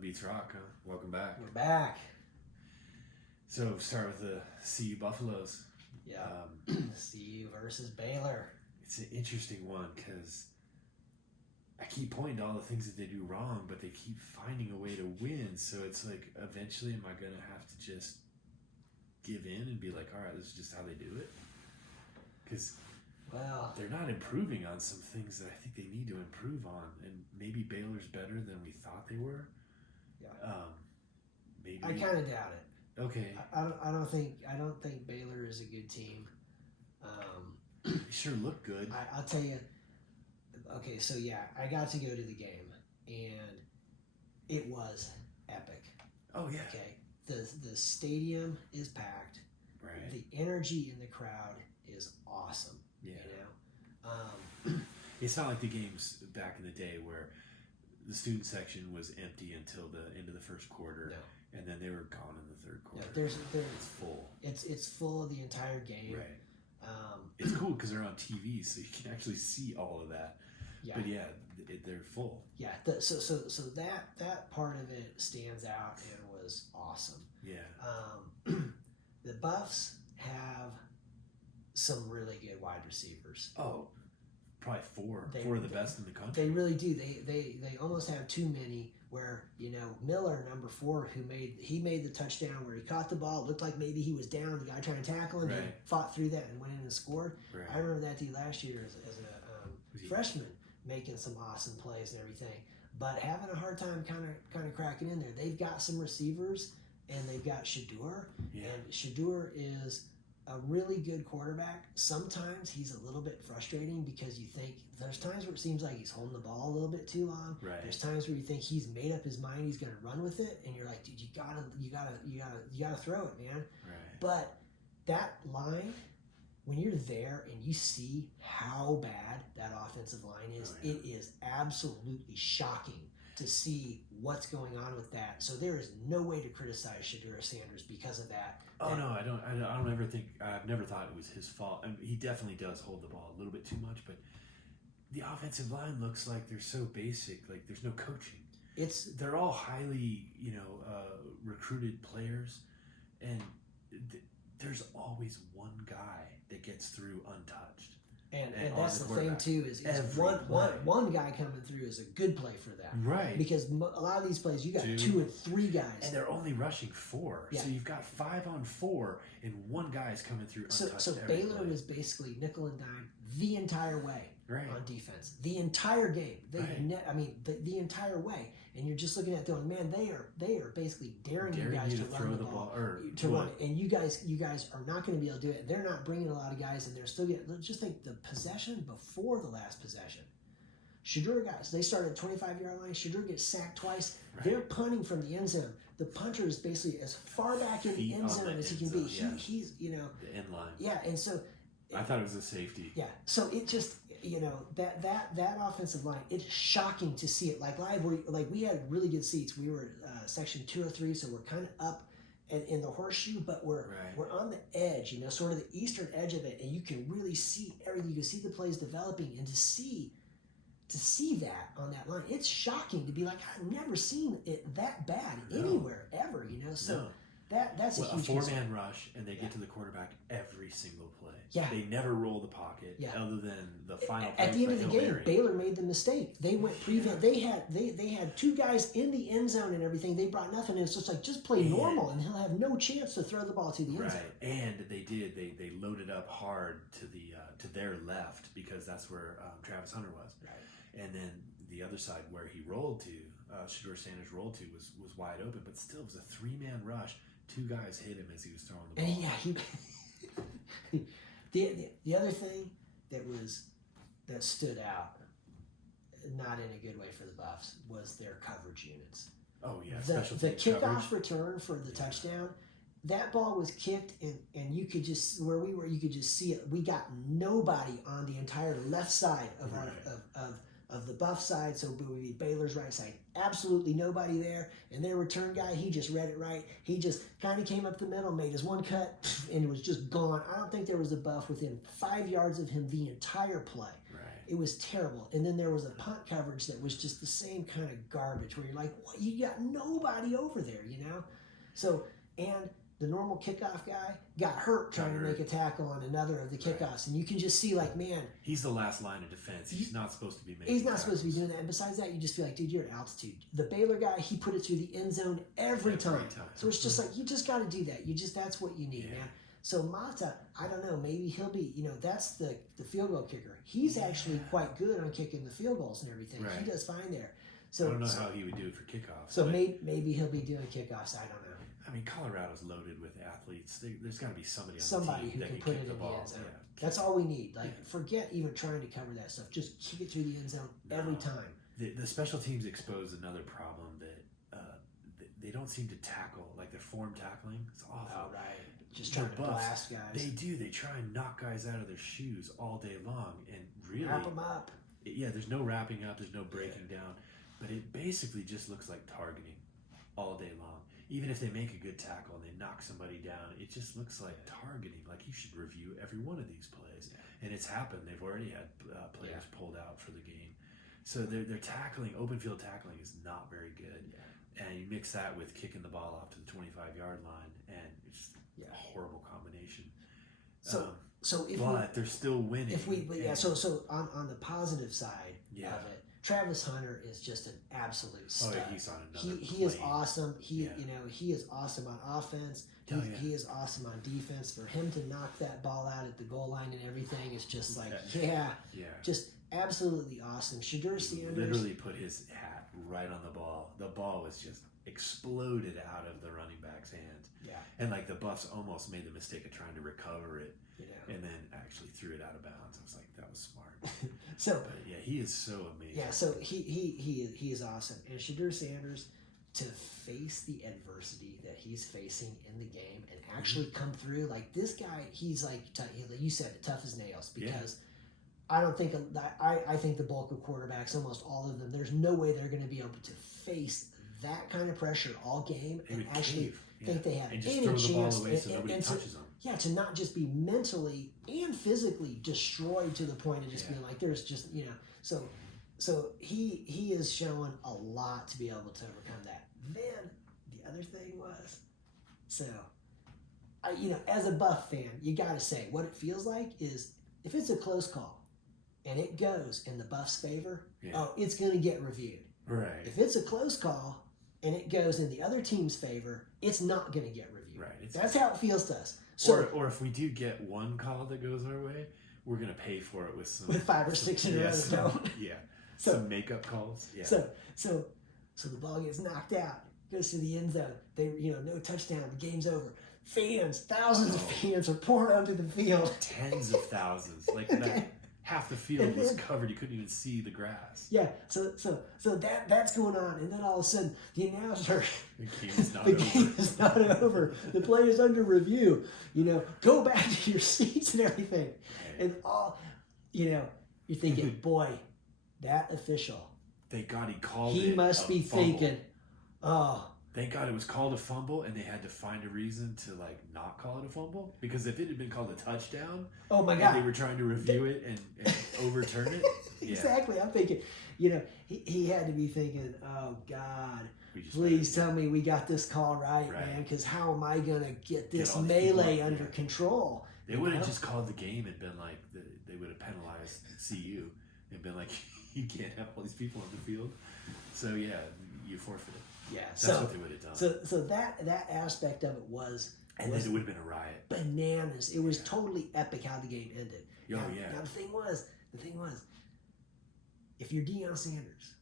Nothing beats rock, huh? Welcome back. We're back. So start with the CU Buffaloes. Yeah. CU versus Baylor. It's an interesting one because I keep pointing to all the things that they do wrong, but they keep finding a way to win. So it's like, eventually, am I going to have to just give in and be like, all right, this is just how they do it? Because they're not improving on some things that I think they need to improve on, and maybe Baylor's better than we thought they were. Yeah. Maybe I kind of doubt it. Okay. I don't think Baylor is a good team. They sure look good. I'll tell you. Okay, so yeah, I got to go to the game, and it was epic. Oh yeah. Okay, the stadium is packed. Right. The energy in the crowd is awesome. Yeah. You know. It's not like the games back in the day where the student section was empty until the end of the first quarter, and then they were gone in the third quarter. Yeah, it's full. It's full of the entire game. Right. It's cool because they're on TV, so you can actually see all of that. Yeah. But yeah, they're full. Yeah. So that part of it stands out and was awesome. Yeah. The Buffs have some really good wide receivers. Oh, probably four of the best in the country. They really do. They almost have too many. Where Miller, number 4, who made the touchdown where he caught the ball, looked like maybe he was down. The guy trying to tackle him, right. He fought through that and went in and scored. Right. I remember that dude last year as a freshman making some awesome plays and everything, but having a hard time kind of cracking in there. They've got some receivers and they've got Shedeur, and Shedeur is a really good quarterback. Sometimes he's a little bit frustrating because you think there's times where it seems like he's holding the ball a little bit too long. Right. There's times where you think he's made up his mind, he's going to run with it, and you're like, dude, you gotta throw it, man. Right. But that line, when you're there and you see how bad that offensive line is, it is absolutely shocking to see what's going on with that. So there is no way to criticize Shedeur Sanders because of that. Oh no, I don't ever think. I've never thought it was his fault. I mean, he definitely does hold the ball a little bit too much, but the offensive line looks like they're so basic. Like there's no coaching. They're all highly recruited players, and there's always one guy that gets through untouched. And that's the thing too is one guy coming through is a good play for them, right? Because a lot of these plays you got 2 and 3 guys, and they're only rushing 4. So you've got 5 on 4, and one guy is coming through untouched. So Baylor was basically nickel and dime the entire way on defense, the entire game. The entire way. And you're just looking at going, man, they are basically daring you guys to run the ball to run it, and you guys are not going to be able to do it. They're not bringing a lot of guys, and they're still getting. Just think the possession before the last possession. Shedeur guys, they started at 25-yard line. Shedeur gets sacked twice. Right. They're punting from the end zone. The punter is basically as far back in the end zone as he can be. He's the end line. Yeah, and so I thought it was a safety. Yeah, so it just that offensive line, it's shocking to see it like live. We had really good seats. We were section 203, so we're kind of up in the horseshoe, but we're on the edge, sort of the eastern edge of it, and you can really see everything. You can see the plays developing, and to see that on that line, it's shocking to be like, I've never seen it that bad anywhere ever. So. That's a huge 4-man rush, and they get to the quarterback every single play. Yeah. They never roll the pocket, other than the final play. At the end of the game, Baylor made the mistake. They went prevent. They had 2 guys in the end zone and everything. They brought nothing, and it's just like, just play normal, and he'll have no chance to throw the ball to the end zone. Right, and they did. They loaded up hard to their left because that's where Travis Hunter was. Right. And then the other side where he rolled to, Shedeur Sanders rolled to, was wide open, but still it was a 3-man rush. 2 guys hit him as he was throwing the ball. And the other thing that stood out, not in a good way for the Buffs, was their coverage units. Oh yeah, the kickoff return for the touchdown. That ball was kicked, and you could just you could just see it. We got nobody on the entire left side of the Buff side, so it would be Baylor's right side. Absolutely nobody there. And their return guy, he just read it right. He just kind of came up the middle, made his one cut, and was just gone. I don't think there was a Buff within 5 yards of him the entire play. Right. It was terrible. And then there was a punt coverage that was just the same kind of garbage where you're like, what? You got nobody over there, you know? So, and the normal kickoff guy got hurt trying to make a tackle on another of the kickoffs. And you can just see, like, man. He's the last line of defense. He's not supposed to be making He's not supposed to be doing that. And besides that, you just feel like, dude, you're at altitude. The Baylor guy, he put it through the end zone every time. So it's just like, you just got to do that. That's what you need, man. So Mata, I don't know, maybe he'll be, that's the field goal kicker. He's actually quite good on kicking the field goals and everything. Right. He does fine there. So I don't know how he would do it for kickoffs. So maybe he'll be doing kickoffs. I don't know. I mean, Colorado's loaded with athletes. There's got to be somebody on the team who can put it in the end zone. Yeah. That's all we need. Like, forget even trying to cover that stuff. Just kick it through the end zone every time. The special teams expose another problem that they don't seem to tackle. Like, their form tackling, it's awful. Oh, right. Just trying to blast guys. They do. They try and knock guys out of their shoes all day long, and really wrap them up. There's no wrapping up. There's no breaking down, but it basically just looks like targeting all day long. Even if they make a good tackle and they knock somebody down, it just looks like targeting. Like, you should review every one of these plays, and it's happened. They've already had players pulled out for the game, so their tackling, open field tackling, is not very good. And you mix that with kicking the ball off to the 25-yard line, and it's a horrible combination. But they're still winning. So on the positive side of it, Travis Hunter is just an absolute stud. Oh, he's on another He is awesome. He is awesome on offense. He is awesome on defense. For him to knock that ball out at the goal line and everything is just like, just absolutely awesome. Shedeur Sanders literally put his hat right on the ball. The ball was just exploded out of the running back's hands. Yeah. And like the Buffs almost made the mistake of trying to recover it, and then actually threw it out of bounds. I was like, that was smart. But he is so amazing. Yeah, so he is awesome. And Shedeur Sanders, to face the adversity that he's facing in the game and actually come through, like this guy, he's like you said, tough as nails, because I don't think I think the bulk of quarterbacks, almost all of them, there's no way they're going to be able to face that kind of pressure all game and actually think they have any chance. The ball away so nobody touches them. Yeah, to not just be mentally and physically destroyed to the point of just being like, there's just, so he is showing a lot to be able to overcome that. Then the other thing was, as a Buff fan, you got to say what it feels like is if it's a close call and it goes in the Buffs' favor, it's going to get reviewed. Right. If it's a close call and it goes in the other team's favor, it's not going to get reviewed. Right. That's how it feels to us. So, or if we do get one call that goes our way, we're going to pay for it with 5 or 6 in a row that don't. Yeah. Some makeup calls. Yeah. So the ball gets knocked out, goes to the end zone. They, no touchdown. The game's over. Fans, thousands of fans are pouring onto the field. Tens of thousands. Like that. Half the field was covered. You couldn't even see the grass. Yeah, so that's going on, and then all of a sudden the announcer, the game is not over. The play is under review. Go back to your seats and everything, and you're thinking, boy, that official. Thank God he called. He must be thinking, oh. Thank God it was called a fumble, and they had to find a reason to not call it a fumble. Because if it had been called a touchdown, oh my God, and they were trying to review it and overturn it. Exactly, I'm thinking, he had to be thinking, oh God, please tell me we got this call right, man. Because how am I gonna get this melee under control? They would have just called the game and been like, they would have penalized CU and been like, you can't have all these people on the field. So you forfeited. Yeah, that's what they would have done. So that aspect of it was, and then it would have been a riot. Bananas. It was totally epic how the game ended. Now the thing was, if you're Deion Sanders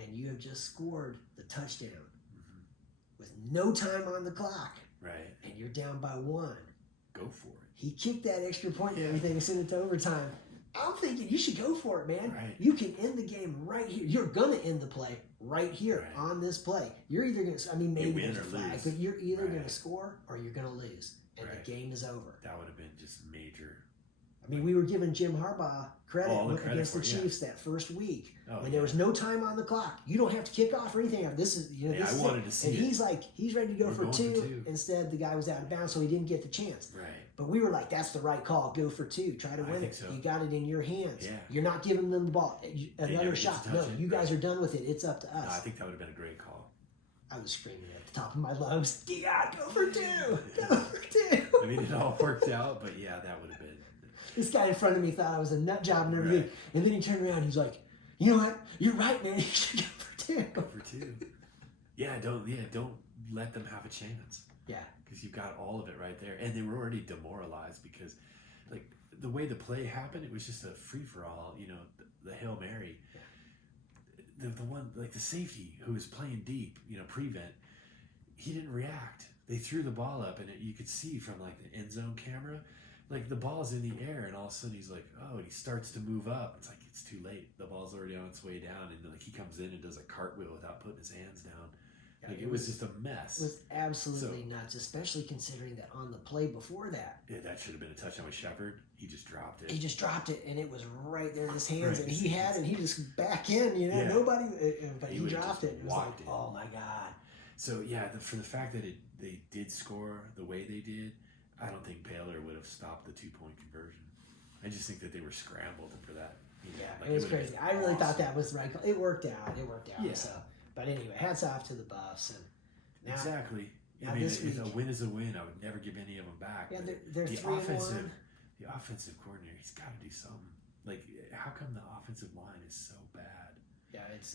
and you have just scored the touchdown with no time on the clock, right, and you're down by 1, go for it. He kicked that extra point and everything and sent it to overtime. I'm thinking you should go for it, man. Right. You can end the game right here. You're going to end the play right here on this play. You're either going to, maybe there's a flag, but you're either going to score or you're going to lose. And the game is over. That would have been just major I mean, we were giving Jim Harbaugh credit against the Chiefs that first week when there was no time on the clock. You don't have to kick off or anything. This is I wanted to see and it. he's like, he's ready to go for two. Instead, the guy was out of bounds, so he didn't get the chance. Right. But we were like, that's the right call. Go for two. Try to win it. So. You got it in your hands. Yeah. You're not giving them the ball. Another shot. No, you guys are done with it. It's up to us. No, I think that would have been a great call. I was screaming at the top of my lungs, yeah, go for two. Go for two. I mean, it all worked out, but yeah, that would have been. This guy in front of me thought I was a nut job and everything. Right. And then he turned around and he's like, you know what? You're right, man. You should go for two. Go for two. Don't let them have a chance. Yeah. Because you've got all of it right there. And they were already demoralized because, like, the way the play happened, it was just a free-for-all, the Hail Mary. Yeah. The one, like, the safety who was playing deep, prevent, he didn't react. They threw the ball up, and you could see from, like, the end zone camera, like, the ball's in the air, and all of a sudden he's like, oh, and he starts to move up. It's like, it's too late. The ball's already on its way down, and, like, he comes in and does a cartwheel without putting his hands down. Like, it was just a mess. It was absolutely nuts, especially considering that on the play before that. Yeah, that should have been a touchdown with Shepard. He just dropped it. He just dropped it, and it was right there in his hands, and he had it, and he just back in, nobody, but he dropped it. It was like, oh, my God. So, yeah, for the fact that they did score the way they did, I don't think Baylor would have stopped the 2-point conversion. I just think that they were scrambled for that. It was crazy. I really thought that was right. It worked out. Yeah. So, but anyway, hats off to the Buffs. And now, exactly. Now I mean, a win is a win. I would never give any of them back. Yeah, they're 3-1. The offensive coordinator, he's got to do something. Like, how come the offensive line is so bad? Yeah, it's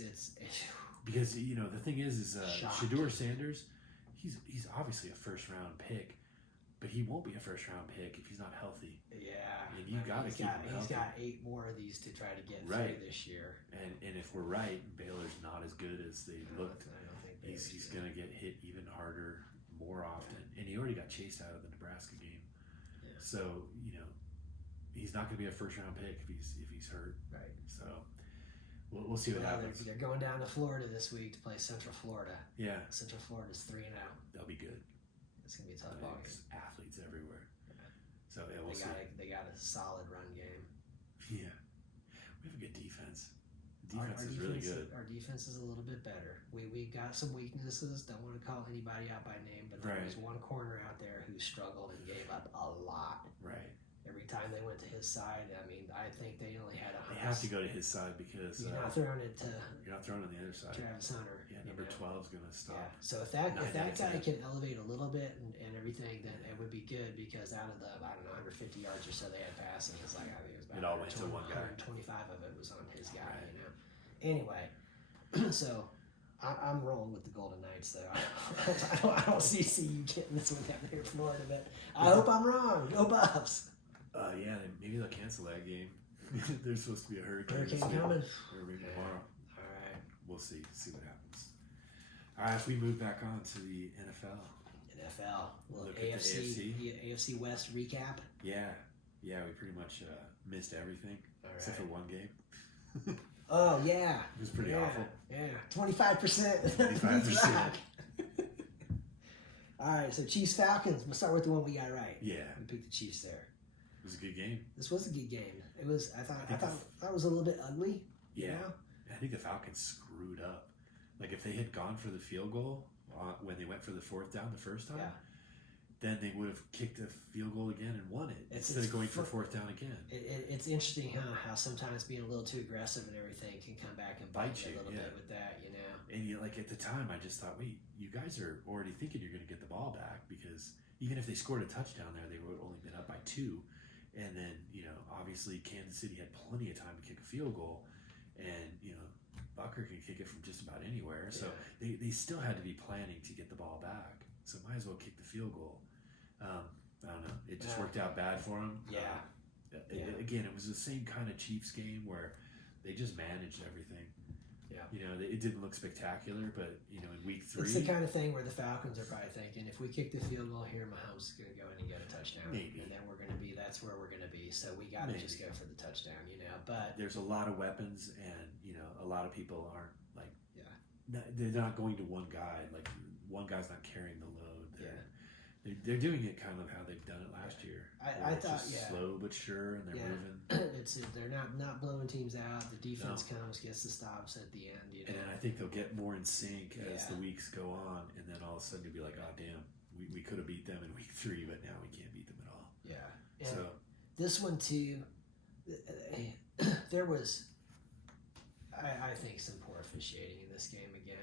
because the thing is Shedeur Sanders, he's obviously a first-round pick. But he won't be a first-round pick if he's not healthy. Yeah. And you got to keep him healthy. He's got 8 more of these to try to get through this year. And if we're right, Baylor's not as good as they looked. I don't think he's going to get hit even harder more often. And he already got chased out of the Nebraska game. Yeah. So, he's not going to be a first-round pick if he's hurt. Right. So, we'll see what happens. They're going down to Florida this week to play Central Florida. Yeah. Central Florida's 3-0. They'll be good. It's gonna be a tough ball game. Athletes everywhere. So yeah, we'll see. They got a solid run game. Yeah, we have a good defense. The defense is really good. Our defense is a little bit better. We got some weaknesses. Don't want to call anybody out by name, but there was one corner out there who struggled and gave up a lot. Right. Every time they went to his side, I mean, I think they only had They have to go to his side because you're not throwing it to. You're not throwing on the other side. Travis Hunter. Yeah, number 12 is going to stop. Yeah. So if that guy can elevate a little bit and everything, then it would be good because out of the 150 yards or so they had passing, it's like I think it was about it all went to one guy. 125 of it was on his guy. Right. Anyway, so I'm rolling with the Golden Knights though. I don't see you getting this one down here in Florida, but I hope I'm wrong. Go Buffs. Yeah, maybe they'll cancel that game. There's supposed to be a hurricane. Hurricane coming. Tomorrow. All right. We'll see what happens. All right, if we move back on to the NFL. Well, AFC West recap. Yeah, we pretty much missed everything except for one game. Oh yeah, it was pretty awful. Yeah, 25%. 25%. All right, so Chiefs Falcons. We'll start with the one we got right. Yeah, we picked the Chiefs there. It was a good game. This was a good game. It was. I thought it was a little bit ugly. Yeah, I think the Falcons screwed up. Like if they had gone for the field goal when they went for the 4th down the first time, then they would have kicked a field goal again and won it instead of going for 4th down again. It's interesting how sometimes being a little too aggressive and everything can come back and bite you a little bit with that, And like at the time, I just thought, wait, you guys are already thinking you're going to get the ball back because even if they scored a touchdown there, they would have only been up by 2. And then, obviously Kansas City had plenty of time to kick a field goal. And, Bucker can kick it from just about anywhere. So they still had to be planning to get the ball back. So might as well kick the field goal. I don't know. It just worked out bad for them. Again, it was the same kind of Chiefs game where they just managed everything. Yeah. It didn't look spectacular, but, in week 3. It's the kind of thing where the Falcons are probably thinking, if we kick the field goal here, Mahomes is going to go in and get a touchdown. Maybe. And then that's where we're going to be. So we got to just go for the touchdown, But there's a lot of weapons, and, a lot of people aren't, they're not going to one guy. Like, one guy's not carrying the load. They're doing it kind of how they've done it last year. I thought, slow but sure, and they're moving. They're not blowing teams out. The defense comes, gets the stops at the end. And then I think they'll get more in sync as the weeks go on, and then all of a sudden you'll be like, oh damn, we could have beat them in week 3, but now we can't beat them at all. Yeah. And so this one too, there was, I think, some poor officiating in this game again.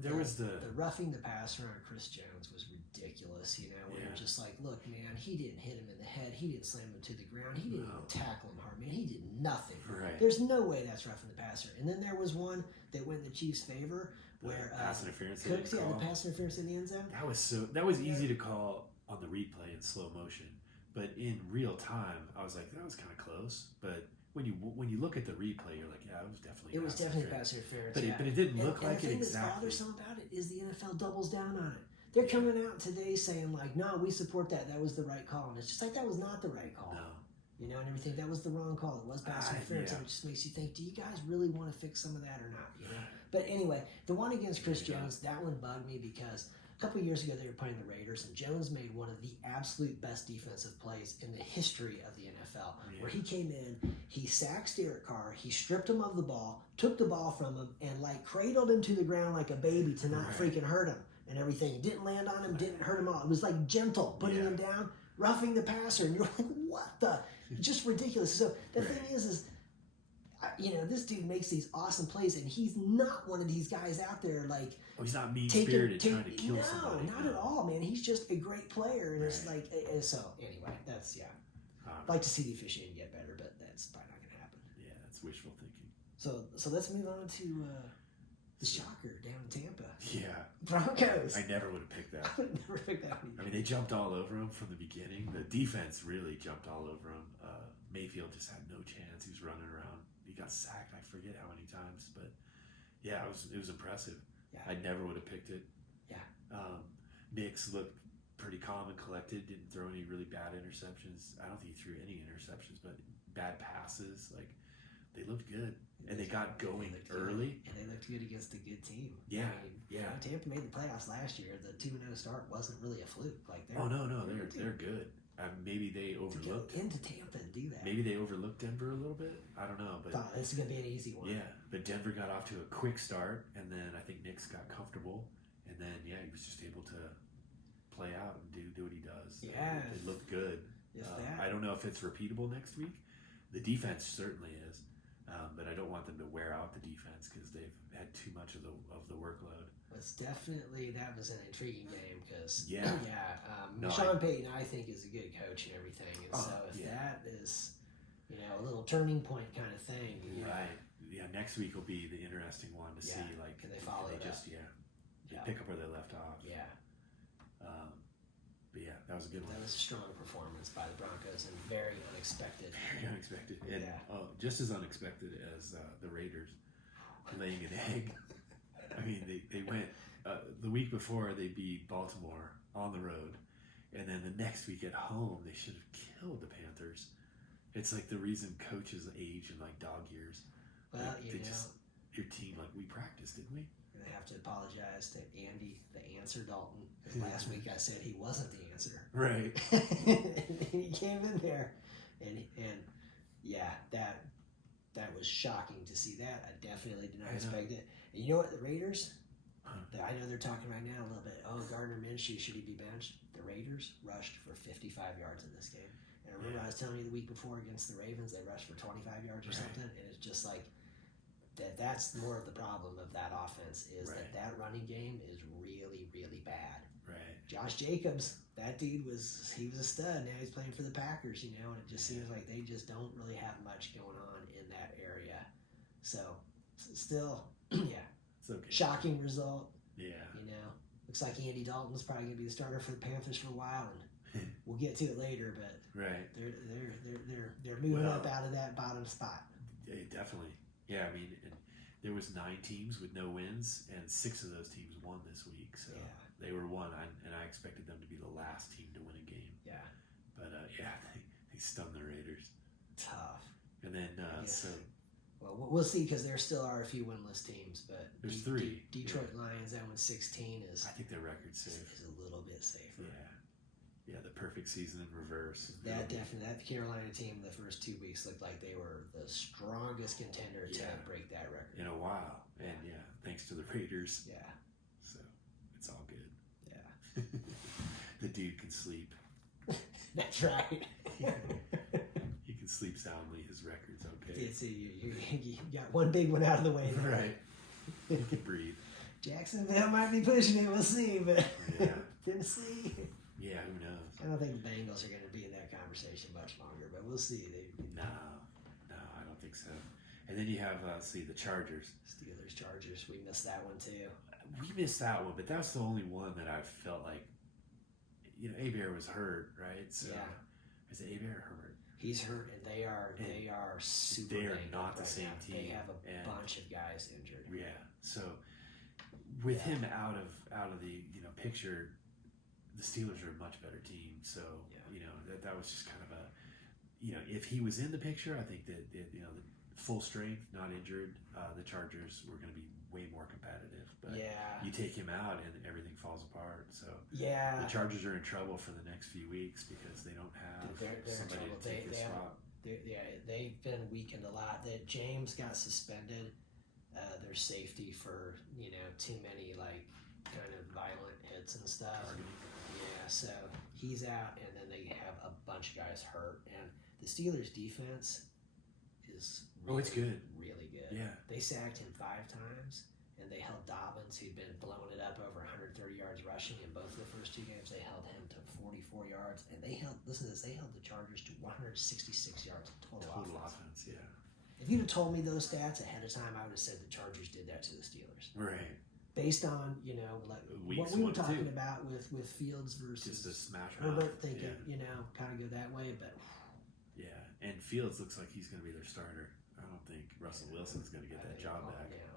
There was the roughing the passer on Chris Jones was ridiculous, where you're just like, look, man, he didn't hit him in the head, he didn't slam him to the ground, he didn't even tackle him hard, man, he did nothing. Right. There's no way that's roughing the passer. And then there was one that went in the Chiefs' favor where pass interference. Cooks, the pass interference in the end zone. That was easy to call on the replay in slow motion, but in real time, I was like, that was kind of close, but. When you look at the replay, you're like, yeah, it was definitely pass interference. But it didn't look like it exactly. The thing that's bothersome about it is the NFL doubles down on it. They're coming out today saying like, no, we support that. That was the right call, and it's just like that was not the right call. No. And everything. That was the wrong call. It was pass interference, and it just makes you think, do you guys really want to fix some of that or not? But anyway, the one against Chris Jones, that one bugged me because a couple of years ago they were playing the Raiders, and Jones made one of the absolute best defensive plays in the history of the NFL, where he came in, he sacked Derek Carr, he stripped him of the ball, took the ball from him, and like cradled him to the ground like a baby to not freaking hurt him and everything. Didn't land on him, didn't hurt him all. It was like gentle, putting him down, roughing the passer, and you're like, what the? Just ridiculous. So the thing is this dude makes these awesome plays, and he's not one of these guys out there like. Oh, he's not mean-spirited trying to kill somebody. No, not at all, man. He's just a great player, and it's like so. Anyway, that's I'd like to see the officiating get better, but that's probably not going to happen. Yeah, that's wishful thinking. So let's move on to the shocker down in Tampa. Yeah, Broncos. I never would have picked that. I would have never picked that. I mean, they jumped all over him from the beginning. The defense really jumped all over him. Mayfield just had no chance. He was running around. He got sacked. I forget how many times, but yeah, it was impressive. Yeah. I never would have picked it. Yeah. Nix looked pretty calm and collected. Didn't throw any really bad interceptions. I don't think he threw any interceptions, but bad passes. Like they looked good, and they got going early. And they looked good against a good team. Yeah. Tampa made the playoffs last year. The 2-0 start wasn't really a fluke. Like they're good. Maybe they overlooked to go into Tampa and do that. Maybe they overlooked Denver a little bit. I don't know, but this is gonna be an easy one. Yeah, but Denver got off to a quick start, and then I think Nix got comfortable, and then he was just able to play out and do what he does. Yeah, it looked good. I don't know if it's repeatable next week. The defense certainly is, but I don't want them to wear out the defense because they've had too much of the workload. That was an intriguing game because No, Sean Payton I think is a good coach and everything, and so if that is a little turning point kind of thing, right? Yeah, next week will be the interesting one to see. Like, can they follow it? Pick up where they left off. Yeah. But that was a good one. That was a strong performance by the Broncos and very unexpected. Very unexpected, and just as unexpected as the Raiders laying an egg. I mean, they went the week before they beat Baltimore on the road, and then the next week at home they should have killed the Panthers. It's like the reason coaches age in like dog years. Well, your team, like, we practiced, didn't we? I'm gonna have to apologize to Andy, the answer Dalton, because last week I said he wasn't the answer. Right. And he came in there, and that was shocking to see that. I definitely did not expect it. And you know what, the Raiders, I know they're talking right now a little bit, Gardner Minshew, should he be benched? The Raiders rushed for 55 yards in this game. And I remember I was telling you the week before against the Ravens, they rushed for 25 yards or something, and it's just like, that's more of the problem of that offense is that running game is really, really bad. Right. Josh Jacobs, that dude he was a stud. Now he's playing for the Packers, and it just seems like they just don't really have much going on in that area. So, still, it's okay. Shocking result. Yeah. Looks like Andy Dalton's probably gonna be the starter for the Panthers for a while, and we'll get to it later. But they're moving up out of that bottom spot. Yeah, definitely. Yeah, I mean, there was 9 teams with no wins, and 6 of those teams won this week. So they were one, and I expected them to be the last team to win a game. Yeah. But they stunned the Raiders. Tough. And then well, we'll see because there still are a few winless teams, but there's 3. Detroit Lions at 1-16 is. I think their record's safe. Is a little bit safer. Yeah. Yeah, the perfect season in reverse. That Carolina team the first 2 weeks looked like they were the strongest contender to break that record in a while. And thanks to the Raiders. Yeah. So it's all good. Yeah. The dude can sleep. That's right. He can sleep soundly. His record's okay. You got one big one out of the way. Right. He can breathe. Jacksonville might be pushing it. We'll see. But Tennessee. Yeah, who knows? I don't think the Bengals are going to be in that conversation much longer, but we'll see. No, I don't think so. And then you have, the Chargers. Steelers, Chargers. We missed that one too. We missed that one, but that's the only one that I felt like, Hebert was hurt, right? So, is it Hebert or Herbert? He's hurt, and they are super. They are not the same now. team. They have a bunch of guys injured. Yeah. So, with him out of the picture, the Steelers are a much better team. So that was just kind of a if he was in the picture, I think that the full strength, not injured, the Chargers were going to be way more competitive. But you take him out and everything falls apart. So the Chargers are in trouble for the next few weeks because they don't have somebody to take the spot. They've been weakened a lot. That James got suspended. Their safety for too many kind of violent hits and stuff. Yeah, so he's out, and then they have a bunch of guys hurt, and the Steelers' defense is it's good, really good. Yeah, they sacked him 5 times, and they held Dobbins, who'd been blowing it up over 130 yards rushing in both of the first 2 games. They held him to 44 yards, and they held the Chargers to 166 yards total offense. Yeah. If you'd have told me those stats ahead of time, I would have said the Chargers did that to the Steelers. Right. Based on, what we were talking about with Fields versus just a smash Herbert, thinking, kind of go that way, but... Yeah, and Fields looks like he's going to be their starter. I don't think Russell Wilson's going to get that job back. Yeah,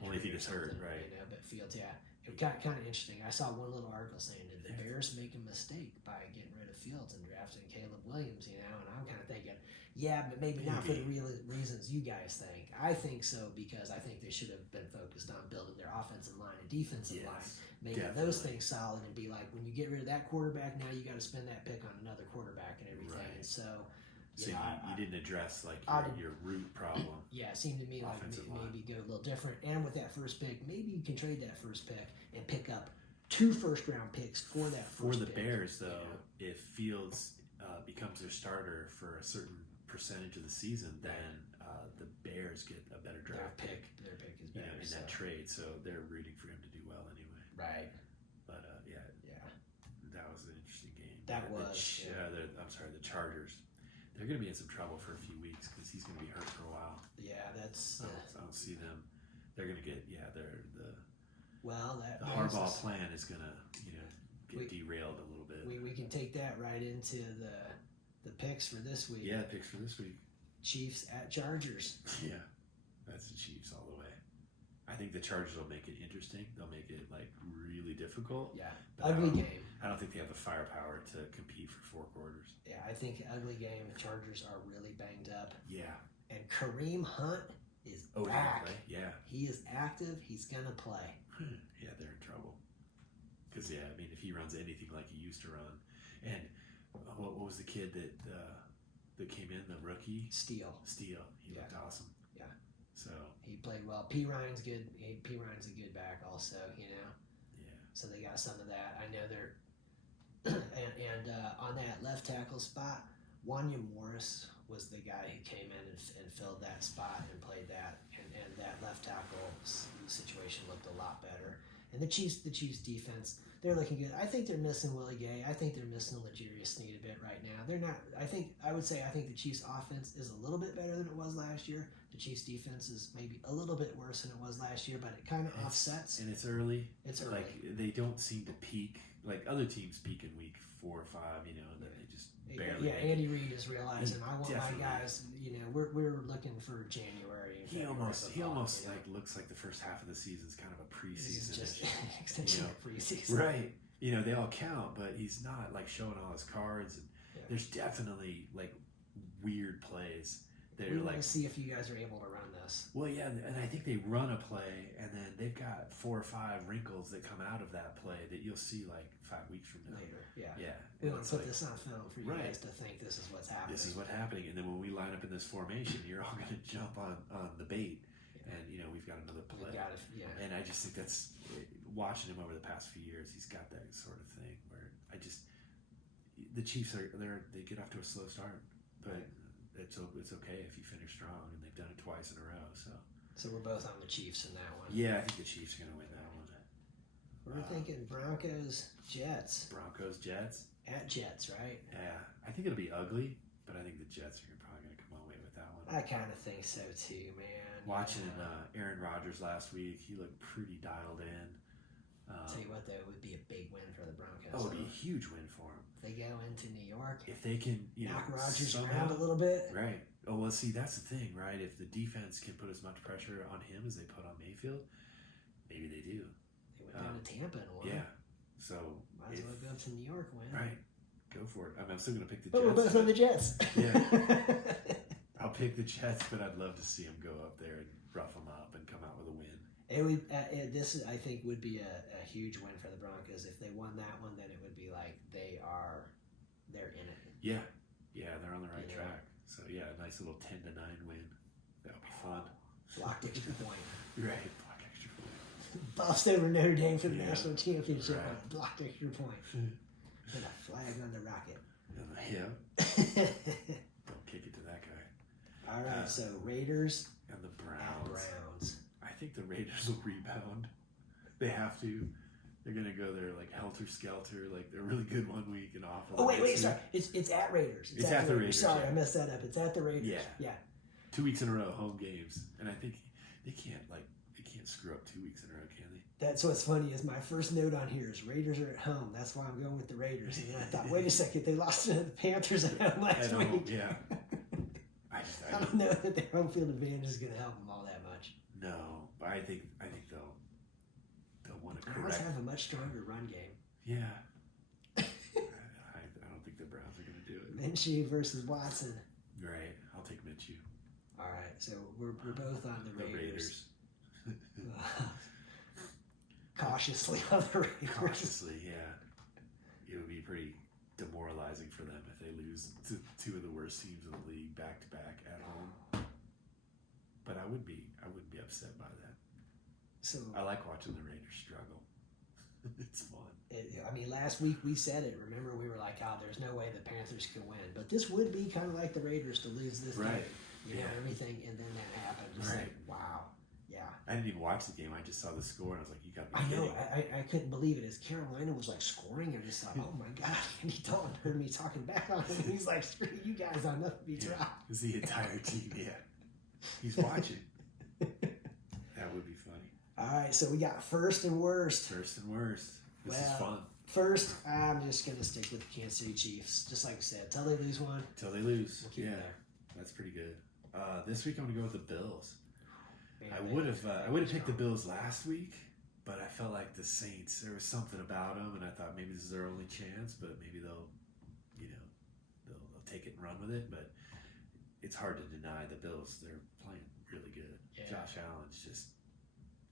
only if he gets hurt, right? But Fields, it was kind of interesting. I saw one little article saying, did the Bears make a mistake by getting rid of Fields and drafting Caleb Williams, and I'm kind of thinking, yeah, but maybe not for the real reasons you guys think. I think so because I think they should have been focused on building their offensive line and defensive line, making those things solid, and be like, when you get rid of that quarterback, now you got to spend that pick on another quarterback and everything. Right. And so you didn't address your root problem. Yeah, it seemed to me like maybe go a little different. And with that first pick, maybe you can trade that first pick and pick up 2 first-round picks for that first pick. For the Bears, though, if Fields becomes their starter for a certain percentage of the season, then the Bears get a better draft pick. Their pick is better in that trade, so they're rooting for him to do well anyway. Right. But that was an interesting game. The Chargers. They're going to be in some trouble for a few weeks because he's going to be hurt for a while. Yeah, that's. I don't see them. They're going to get the Harbaugh plan is going to get derailed a little bit. We can take that right into the picks for this week. Yeah, picks for this week. Chiefs at Chargers. Yeah, that's the Chiefs all the way. I think the Chargers will make it interesting. They'll make it really difficult. Yeah, ugly game. I don't think they have the firepower to compete for 4 quarters. Yeah, I think ugly game. The Chargers are really banged up. Yeah. And Kareem Hunt is back. Yeah. He is active. He's gonna play. Yeah, they're in trouble. Because if he runs anything like he used to run, and what was the kid that came in, the rookie? Steele. He looked awesome. Yeah. So he played well. P. Ryan's good. P. Ryan's a good back also. Yeah. So they got some of that. I know they're and on that left tackle spot, Wanya Morris was the guy who came in and filled that spot and played that, and that left tackle situation looked a lot better. And the Chiefs defense, they're looking good. I think they're missing Willie Gay. I think they're missing L'Jarius Sneed a bit right now. They're not. I think the Chiefs offense is a little bit better than it was last year. The Chiefs defense is maybe a little bit worse than it was last year, but it kind of offsets. And it's early. It's early. They don't seem to peak like other teams peak in week 4 or 5. They just barely. Yeah, Andy Reid is realizing I want my guys. We're looking for January. He almost looks like the first half of the season is kind of a preseason. Just extension of preseason. Right. They all count, but he's not showing all his cards. And there's definitely weird plays. We want to see if you guys are able to run this. Well, yeah, and I think they run a play, and then they've got 4 or 5 wrinkles that come out of that play that you'll see like 5 weeks from now. Later, yeah. Yeah. We want to put this on film for you right. guys to think this is what's happening. This is what's happening. And then when we line up in this formation, you're all going to jump on the bait. Yeah. And, you know, we've got another play. Yeah. And I just think that's, watching him over the past few years, he's got that sort of thing where the Chiefs they get off to a slow start, but it's okay if you finish strong, and they've done it twice in a row. So we're both on the Chiefs in that one. Yeah, I think the Chiefs are going to win that one. We're thinking Broncos, Jets. Broncos, Jets. At Jets, right? Yeah, I think it'll be ugly, but I think the Jets are probably going to come away with that one. I kind of think so too, man. Watching Aaron Rodgers last week, he looked pretty dialed in. Tell you what, though, it would be a big win for the Broncos. Oh, it would be a huge win for them. If they go into New York, if they can, knock Rodgers around a little bit, right? Oh well, see, that's the thing, right? If the defense can put as much pressure on him as they put on Mayfield, maybe they do. They went down to Tampa and won. Yeah, so might as well go up to New York and win. Right, go for it. I'm still going to pick the Jets. But we're both on the Jets. Yeah, I'll pick the Jets, but I'd love to see them go up there and rough them up and come out with a win. This I think would be a huge win for the Broncos. If they won that one, then it would be like they're in it. Yeah, they're on the right track. So yeah, a nice little 10-9 win. That would be fun. Blocked extra point. Right, blocked extra point. Buffs over Notre Dame for the national championship. Right. Blocked extra point. Put a flag on the rocket. Yeah. Don't kick it to that guy. All right, so Raiders and the Browns. I think the Raiders will rebound. They have to. They're gonna go there like helter skelter. Like they're really good one week and awful. Oh wait, sorry. It's at Raiders. It's at the Raiders. Sorry, I messed that up. It's at the Raiders. Yeah. 2 weeks in a row, home games, and I think they can't screw up 2 weeks in a row, can they? That's what's funny is my first note on here is Raiders are at home. That's why I'm going with the Raiders. And then I thought, wait a second, they lost to the Panthers at home last week. Home, yeah. I don't know that their home field advantage is going to help them all that much. No, but I think they'll want to correct. Browns have a much stronger run game. Yeah. I don't think the Browns are going to do it. Minshew versus Watson. Right. I'll take Minshew. All right. So we're both on the Raiders. Cautiously on the Raiders. Cautiously, yeah. It would be pretty demoralizing for them if they lose to 2 of the worst teams in the league back to back at home. But I wouldn't be upset by that. So I like watching the Raiders struggle. It's fun. Last week we said it. Remember, we were like, "Oh, there's no way the Panthers can win." But this would be kind of like the Raiders to lose this game. You know, everything, and then that happened. It's like, wow. Yeah. I didn't even watch the game. I just saw the score, and I was like, "You got to be kidding." kidding. I couldn't believe it. As Carolina was like scoring, I just thought, "Oh my God!" Andy Dalton heard me talking back on him. He's like, "Screw you guys! I'm nothing to be dropped." It's the entire team. Yeah, he's watching. That would be funny. All right, so we got first and worst. First and worst. This is fun. First, I'm just gonna stick with the Kansas City Chiefs, just like I said, till they lose one. Till they lose. We'll keep it there. That's pretty good. This week I'm gonna go with the Bills. I would have picked the Bills last week, but I felt like the Saints. There was something about them, and I thought maybe this is their only chance. But maybe they'll take it and run with it. But it's hard to deny the Bills. They're playing really good. Yeah. Josh Allen's just.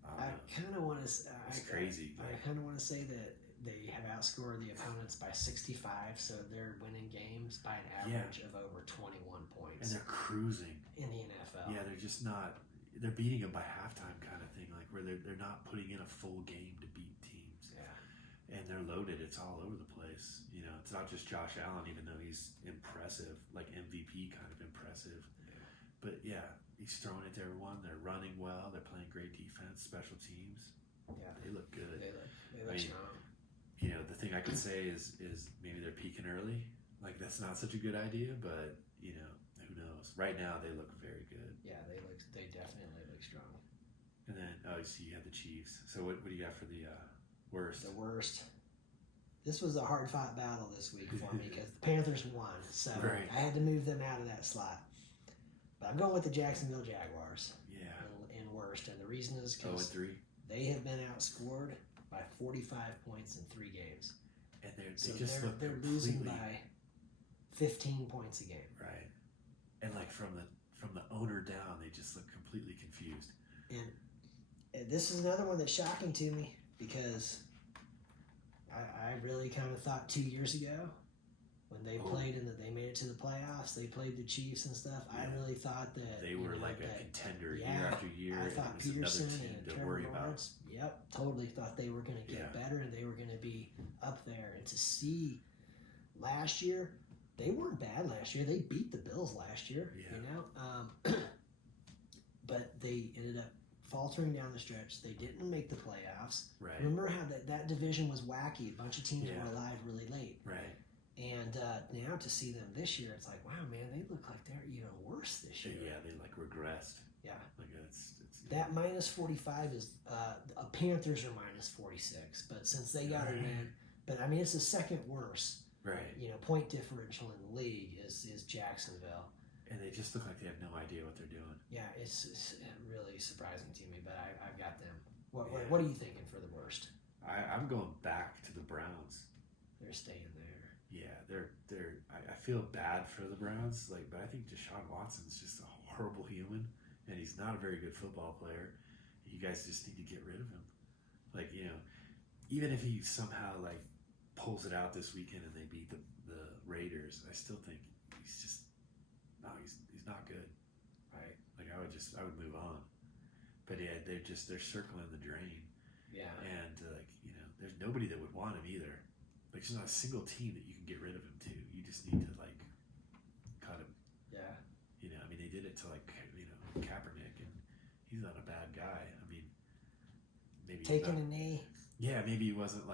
I kind of want to. It's crazy. I kind of want to say that they have outscored the opponents by 65, so they're winning games by an average of over 21 points. And they're cruising in the NFL. Yeah, they're just not. They're beating them by halftime, kind of thing, like where they're not putting in a full game to beat teams. Yeah, and they're loaded. It's all over the place. You know, it's not just Josh Allen, even though he's impressive, like MVP kind of impressive. Yeah. But yeah, he's throwing it to everyone. They're running well. They're playing great defense, special teams. Yeah, they look good. They look strong. You know, the thing I could say is maybe they're peaking early. Like that's not such a good idea, but you know, who knows? Right now, they look very good. Yeah, they definitely look strong. And then so you have the Chiefs. So what do you got for the worst? The worst. This was a hard fought battle this week for me because the Panthers won, so I had to move them out of that slot. But I'm going with the Jacksonville Jaguars. Yeah. In worst, and the reason is because 0-3. They have been outscored by 45 points in 3 games. And they're losing by 15 points a game. Right. And like from the owner down, they just look completely confused. And this is another one that's shocking to me because I really kind of thought 2 years ago when they played and that they made it to the playoffs, they played the Chiefs and stuff. Yeah. I really thought that they were like a contender year after year. I thought Peterson and to Trevor worry Lawrence, about. Totally thought they were going to get better and they were going to be up there. And to see last year, they weren't bad last year. They beat the Bills last year, but they ended up faltering down the stretch. They didn't make the playoffs. Right. Remember how that division was wacky? A bunch of teams were alive really late. Right. And now to see them this year, it's like, wow, man, they look like they're even worse this year. Yeah, they like regressed. Yeah. Like it's that minus 45 is Panthers are minus 46, but since they got a win, but I mean it's the second worst. Right. Point differential in the league is Jacksonville. And they just look like they have no idea what they're doing. Yeah, it's really surprising to me, but I've got them. What are you thinking for the worst? I'm going back to the Browns. They're staying there. Yeah, they're. I feel bad for the Browns, but I think Deshaun Watson's just a horrible human, and he's not a very good football player. You guys just need to get rid of him. Even if he somehow pulls it out this weekend and they beat the Raiders, I still think he's just he's not good. Right. I would move on. But yeah, they're circling the drain. Yeah. And there's nobody that would want him either. There's not a single team that you can get rid of him to. You just need to cut him. Yeah. They did it to Kaepernick, and he's not a bad guy. Maybe taking a knee. Yeah, maybe he wasn't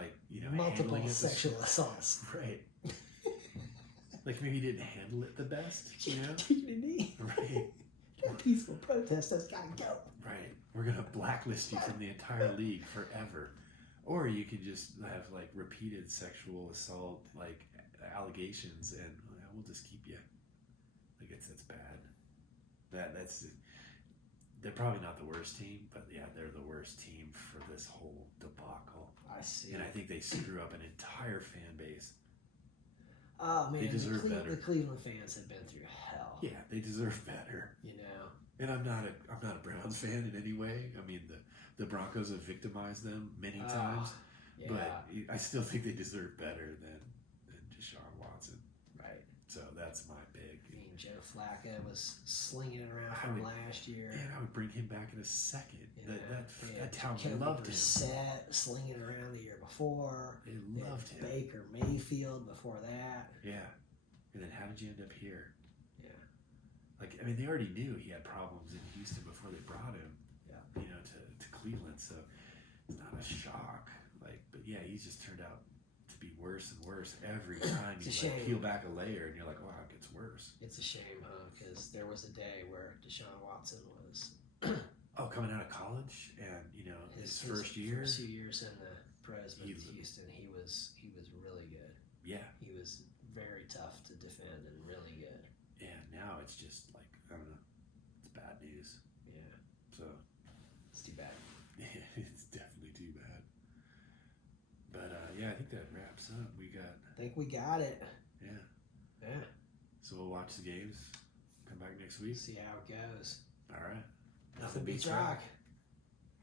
multiple sexual assaults. Right. Maybe he didn't handle it the best. Taking a knee. Right. That peaceful protest has got to go. Right. We're gonna blacklist you from the entire league forever. Or you can just have repeated sexual assault allegations, and we'll just keep you. That's bad. They're probably not the worst team, but yeah, they're the worst team for this whole debacle. I see. And I think they screw up an entire fan base. Oh man, they deserve better. The Cleveland fans have been through hell. Yeah, they deserve better. And I'm not a Browns fan in any way. The Broncos have victimized them many times. Yeah. But I still think they deserve better than Deshaun Watson. Right. So that's my big. Joe Flacco was slinging it around from last year. And I would bring him back in a second. That town loved him. Slinging it around the year before. They loved him. Baker Mayfield before that. Yeah. And then how did you end up here? Yeah. They already knew he had problems in Houston before they brought him. Yeah. To Cleveland. So it's not a shock. But yeah, he's just turned out to be worse and worse every time you peel back a layer and you're like, wow, it gets worse. It's a shame, because there was a day where Deshaun Watson was coming out of college and his first year, first 2 years in the pros with Houston, he was really good. Yeah, he was very tough to defend and really good. Yeah, now it's just I don't know, it's bad news. Yeah, so it's too bad. Yeah, it's definitely too bad. But yeah, I think that wraps up. I think we got it. Yeah. Yeah. So we'll watch the games. Come back next week. See how it goes. All right. Nothing beats rock.